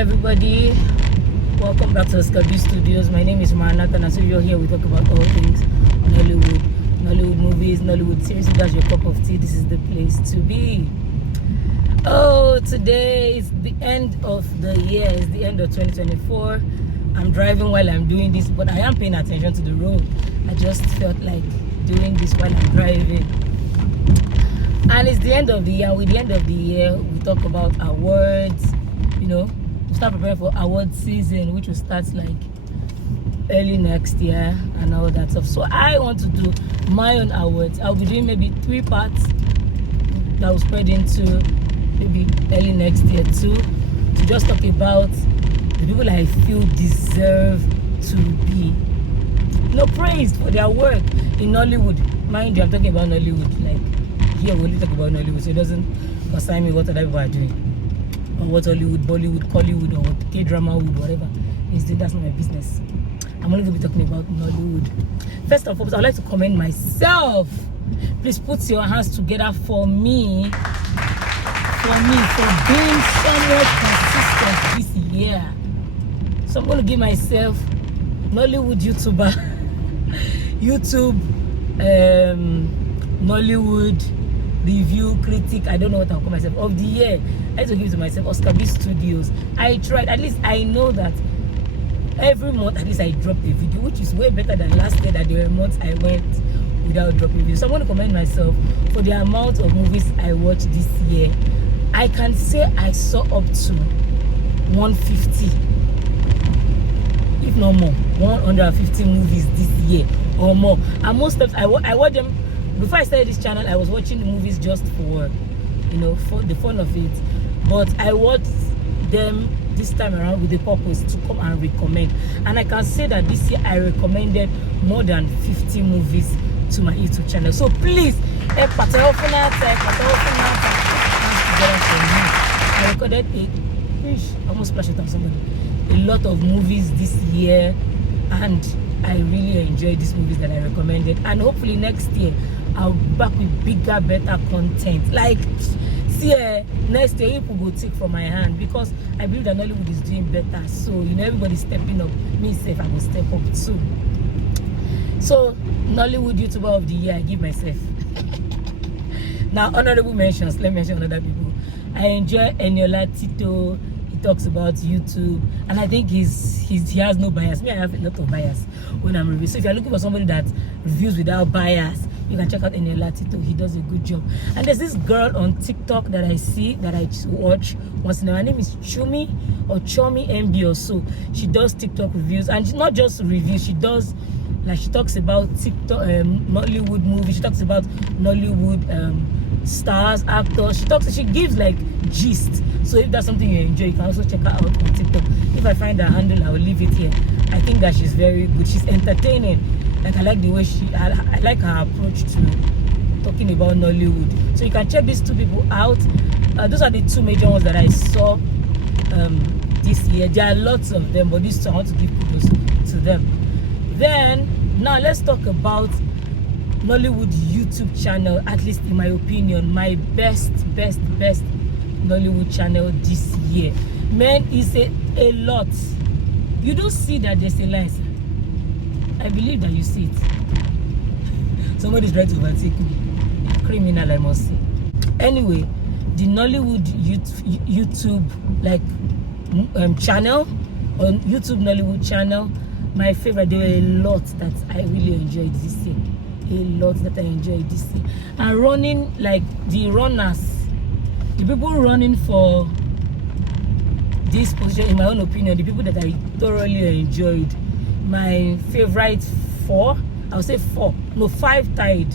everybody, welcome back to B.Studios. My name is Maranatha, and so you're here. We talk about all things Nollywood movies, Nollywood series. If that's your cup of tea, this is the place to be. Oh, today is the end of the year. It's the end of 2024. I'm driving while I'm doing this, but I am paying attention to the road. I just felt like doing this while I'm driving. And it's the end of the year. With the end of the year, we talk about awards. We start preparing for award season, which will start like early next year and all that stuff. So I want to do my own awards. I'll be doing maybe 3 parts that will spread into maybe early next year too, to just talk about the people I feel deserve to be praised for their work in Nollywood. Mind you, I'm talking about Nollywood. Like here we only talk about Nollywood, so it doesn't concern me what other people are doing, or what Hollywood, Bollywood, Collywood, or what K-drama wood, whatever. That's not my business. I'm only going to be talking about Nollywood. First and foremost, I'd like to commend myself. Please put your hands together for me for being somewhat consistent this year. So I'm going to give myself Nollywood YouTuber, Nollywood review critic, I don't know what I'll call myself, of the year. I had to give to myself Oscar B.Studios. I tried. At least I know that every month at least I drop a video, which is way better than last year that there were months I went without dropping videos. So I want to commend myself for the amount of movies I watched this year. I can say I saw up to 150, if not more, 150 movies this year or more. And most times I watch them. Before I started this channel, I was watching the movies just for the fun of it. But I watched them this time around with the purpose to come and recommend. And I can say that this year I recommended more than 50 movies to my YouTube channel. So please, I recorded almost splashed it on somebody. A lot of movies this year, and I really enjoyed these movies that I recommended. And hopefully next year I'll be back with bigger, better content. Like, see, next year people will take from my hand, because I believe that Nollywood is doing better. So, everybody's stepping up. Me, I will step up too. So, Nollywood YouTuber of the year, I give myself. Now, honorable mentions. Let me mention other people. I enjoy Eniola Tito. He talks about YouTube, and I think he has no bias. Me, I have a lot of bias when I'm reviewing. So if you're looking for somebody that reviews without bias, you can check out Eniola Tito. He does a good job. And there's this girl on TikTok that I see, that I watch once in a while. Her name is Chomi MB or so. She does TikTok reviews, and she's not just reviews. She does, like, she talks about TikTok Nollywood movies. She talks about Nollywood stars, actors. She gives like gist. So if that's something you enjoy, you can also check her out on TikTok. If I find her handle, I will leave it here. I think that she's very good. She's entertaining. Like, I like the way I like her approach to talking about Nollywood. So you can check these two people out. Those are the two major ones that I saw this year. There are lots of them, but these two I want to give kudos to them. Then now let's talk about Nollywood YouTube channel. At least in my opinion, my best Nollywood channel this year. Man, it's a lot. You don't see that there's a line, sir. I believe that you see it. Somebody's trying to overtake me. Criminal, I must say. Anyway, the Nollywood YouTube channel, on YouTube Nollywood channel, my favorite. There were a lot that I really enjoyed this year. A lot that I enjoyed this year. And running, like the runners, the people running for this position, in my own opinion, the people that I thoroughly enjoyed. My favorite 4, I would say 4, no 5 tied.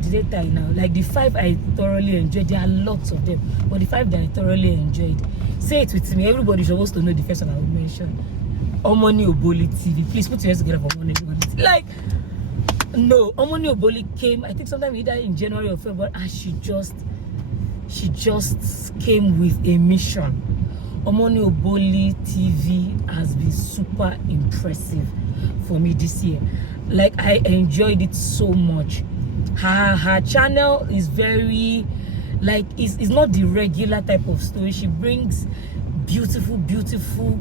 Did they tie now? Like the 5 I thoroughly enjoyed. There are lots of them, but the 5 that I thoroughly enjoyed. Say it with me. Everybody's supposed to know the first one I will mention. Omoni Oboli TV. Please put your hands together for Omoni Oboli TV. Like, no, Omoni Oboli came, I think sometime either in January or February, and she just came with a mission. Omoni Oboli TV has been super impressive for me this year. Like, I enjoyed it so much. Her channel is very, like, it's not the regular type of story. She brings beautiful,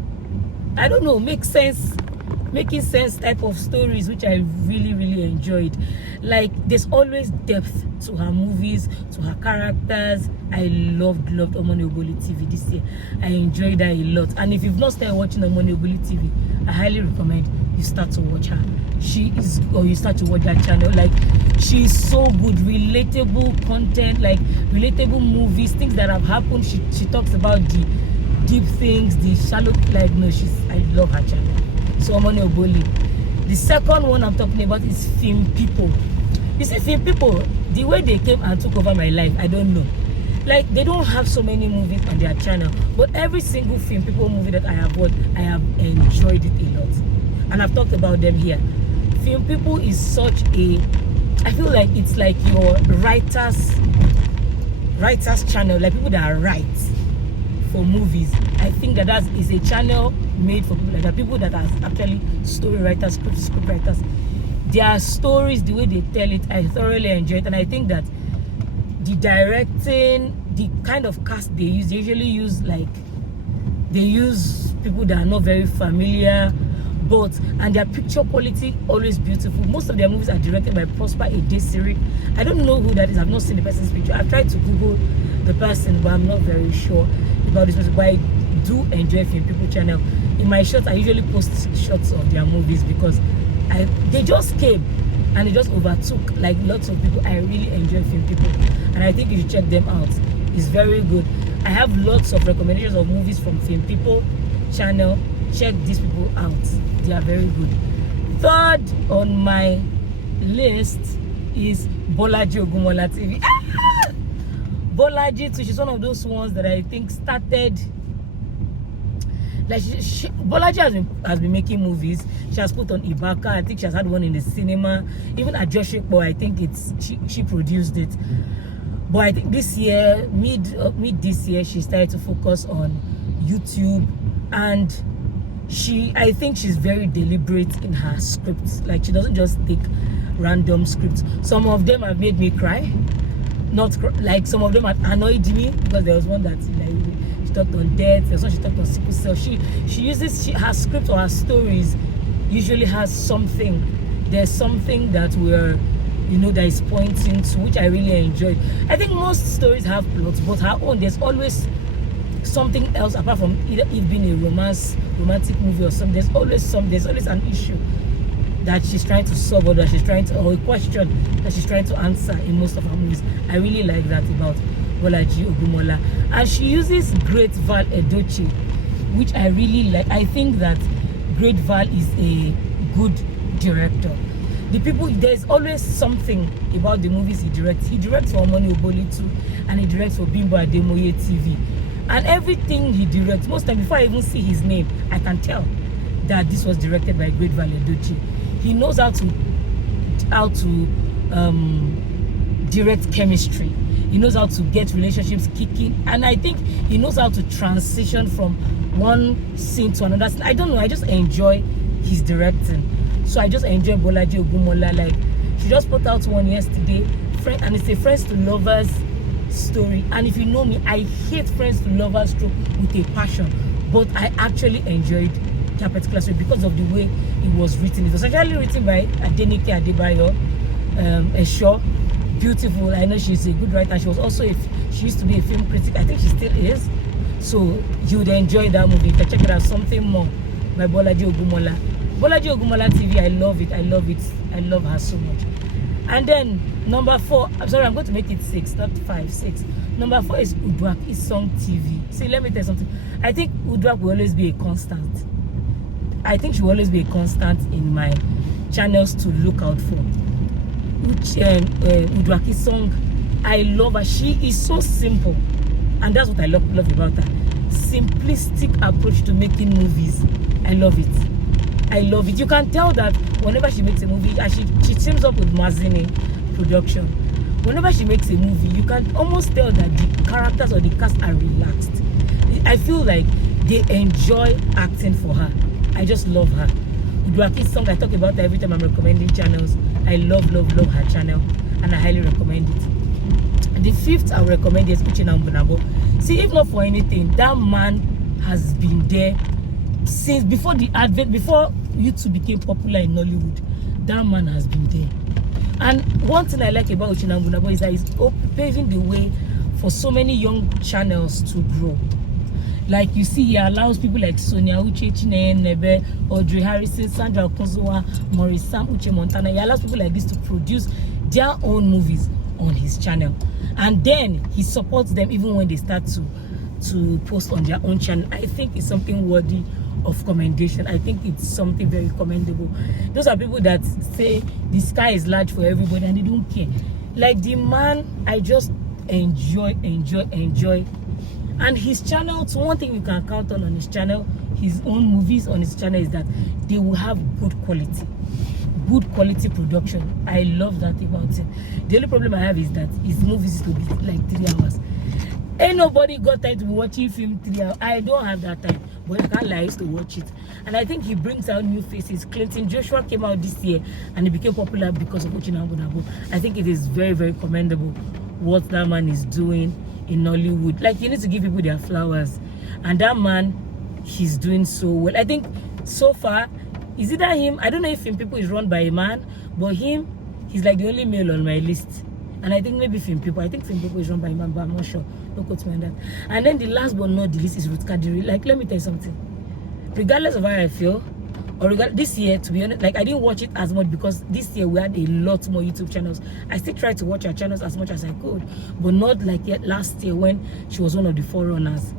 I don't know, making sense type of stories, which I really enjoyed. Like, there's always depth to her movies, to her characters. I loved Omoni Oboli TV this year. I enjoyed her a lot. And if you've not started watching Omoni Oboli TV, I highly recommend you start to watch her. You start to watch that channel. Like, she's so good. Relatable content, like relatable movies, things that have happened. She talks about the deep things, the shallow, like, no, I love her channel. So Omoni Oboli. The second one I'm talking about is Film People. You see, Film People, the way they came and took over my life, I don't know. Like, they don't have so many movies on their channel, but every single Film People movie that I have watched, I have enjoyed it a lot. And I've talked about them here. Film People is such a, I feel like it's like your writers channel, like people that write for movies. I think that is a channel made for people like that, people that are actually story writers, script writers. Their stories, the way they tell it, I thoroughly enjoy it. And I think that the directing, the kind of cast they usually use, like, they use people that are not very familiar, and their picture quality always beautiful. Most of their movies are directed by Prosper Edesiri. I don't know who that is. I've not seen the person's picture. I've tried to Google the person, but I'm not very sure about this person. But I do enjoy Film People channel. In my shorts, I usually post shots of their movies because they just came and they just overtook, like, lots of people. I really enjoy Film People, and I think you should check them out. It's very good. I have lots of recommendations of movies from Film People channel. Check these people out. They are very good. Third on my list is Bolaji Ogunmola TV. Bolaji too, she's one of those ones that I think started, like, Bolaji has been making movies. She has put on Ibaka. I think she has had one in the cinema. Even at Joshua, I think she produced it. But I think this year, mid this year, she started to focus on YouTube, and I think she's very deliberate in her scripts. Like, she doesn't just take random scripts. Some of them have made me cry. Like, some of them have annoyed me, because there was one that, like, she talked on death. There's one she talked on sickle cell. She uses her script or her stories usually has something. There's something that that is pointing to, which I really enjoyed. I think most stories have plots, but her own, there's always something else apart from either it being a romantic movie or something. There's always an issue that she's trying to solve, or a question that she's trying to answer in most of her movies. I really like that about Bolaji Ogunmola. And she uses Great Val Edochie, which I really like. I think that Great Val is a good director. There's always something about the movies he directs. He directs for Omoni Oboli too, and he directs for Bimbo Ademoye TV. And everything he directs, most time before I even see his name, I can tell that this was directed by Great Val Edochie. He knows how to direct chemistry. He knows how to get relationships kicking, and I think he knows how to transition from one scene to another scene. I don't know, I just enjoy his directing. So I just enjoy Bolaji Ogunmola. Like, she just put out one yesterday, and it's a friends to lovers story. And if you know me, I hate friends to lovers trope with a passion, but I actually enjoyed that particular story because of the way it was written. It was actually written by Adenike Adebayo, Esho. Beautiful. I know she's a good writer. She used to be a film critic. I think she still is. So you would enjoy that movie. You can check it out. Something More by Bolaji Ogunmola. Bolaji Ogunmola TV, I love it. I love her so much. And then number 4, I'm sorry, I'm going to make it 6, not 5, 6. Number 4 is Udoka Song TV. See, let me tell you something. I think Udoka will always be a constant. I think she will always be a constant in my channels to look out for. Udoka Song, I love her. She is so simple, and that's what I love about her. Simplistic approach to making movies. I love it. You can tell that whenever she makes a movie, and she teams up with Mazini Production. Whenever she makes a movie, you can almost tell that the characters or the cast are relaxed. I feel like they enjoy acting for her. I just love her. Udoka Song, I talk about her every time I'm recommending channels. I love her channel, and I highly recommend it. The 5th I will recommend is Uchenna Mbunabo. See, if not for anything, that man has been there since before YouTube became popular in Nollywood. That man has been there. And one thing I like about Uchenna is that he's paving the way for so many young channels to grow. Like you see, he allows people like Sonia Uche, Chineye Nebe, Audrey Harrison, Sandra Okonzowa, Maurice Sam, Uche Montana. He allows people like this to produce their own movies on his channel. And then he supports them even when they start to post on their own channel. I think it's something worthy of commendation. I think it's something very commendable. Those are people that say the sky is large for everybody and they don't care. Like the man, I just enjoy. And his channel, so one thing you can count on his channel, his own movies on his channel, is that they will have good quality production. I love that about him. The only problem I have is that his movies will be like 3 hours. Ain't nobody got time to be watching film 3 hours. I don't have that time, but I can't lie, I used to watch it. And I think he brings out new faces. Clinton Joshua came out this year and he became popular because of Uchenna. I think it is very, very commendable what that man is doing in Nollywood. Like, you need to give people their flowers, and that man, he's doing so well. I think so far, is it that him? I don't know if Film People is run by a man, but him, he's like the only male on my list. And I think maybe Film People is run by a man, but I'm not sure. Don't quote me on that. And then the last but not the least is Ruth Kadiri. Like, let me tell you something. Regardless of how I feel, or this year, to be honest, like, I didn't watch it as much because this year we had a lot more YouTube channels. I still tried to watch her channels as much as I could, but not like yet last year when she was one of the forerunners.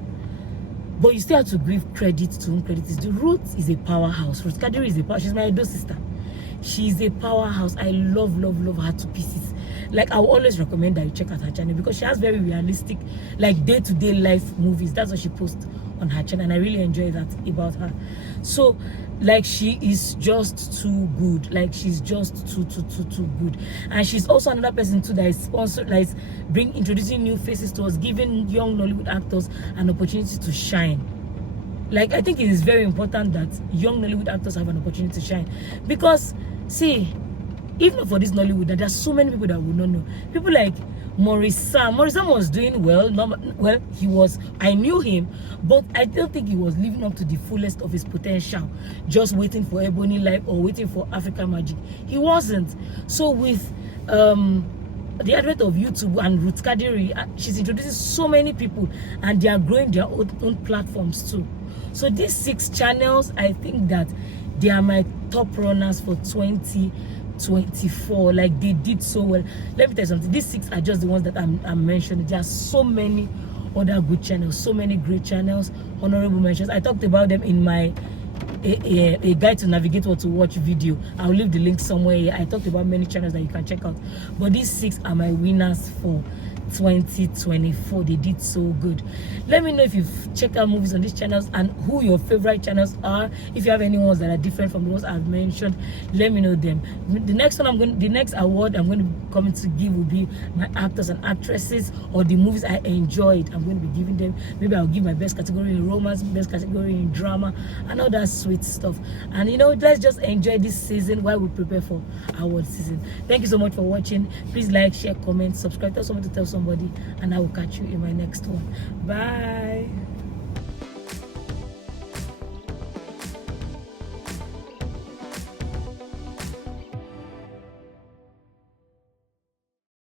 But you still have to give credit to whom credit is due. Ruth is a powerhouse. Ruth Kadiri is a powerhouse. She's my Edo sister. She's a powerhouse. I love her to pieces. Like, I will always recommend that you check out her channel because she has very realistic, like, day-to-day life movies. That's what she posts on her channel, and I really enjoy that about her. So, like, she is just too good. Like, she's just too good. And she's also another person too that is sponsored, like, introducing new faces to us, giving young Nollywood actors an opportunity to shine. Like, I think it is very important that young Nollywood actors have an opportunity to shine. Because, see, even for this Nollywood, there are so many people that would not know. People like Maurice Sam was doing well. Well, he was. I knew him, but I don't think he was living up to the fullest of his potential. Just waiting for Ebony Life or waiting for African Magic, he wasn't. So with the advent of YouTube and Ruth Kadiri, she's introducing so many people, and they are growing their own platforms too. So these 6 channels, I think that they are my top runners for 2024. Like, they did so well. Let me tell you something, these 6 are just the ones that I'm mentioning. There are so many other good channels, so many great channels, honorable mentions. I talked about them in my a guide to navigate what to watch video. I'll leave the link somewhere here. I talked about many channels that you can check out, but these 6 are my winners for 2024. They did so good. Let me know if you've checked out movies on these channels and who your favorite channels are. If you have any ones that are different from the ones I've mentioned, let me know them. The next award I'm going to be coming to give will be my actors and actresses, or the movies I enjoyed. I'm going to be giving them. Maybe I'll give my best category in romance, best category in drama, and all that sweet stuff. And you know, let's just enjoy this season while we prepare for award season. Thank you so much for watching. Please like, share, comment, subscribe, tell someone to tell somebody, and I will catch you in my next one. Bye.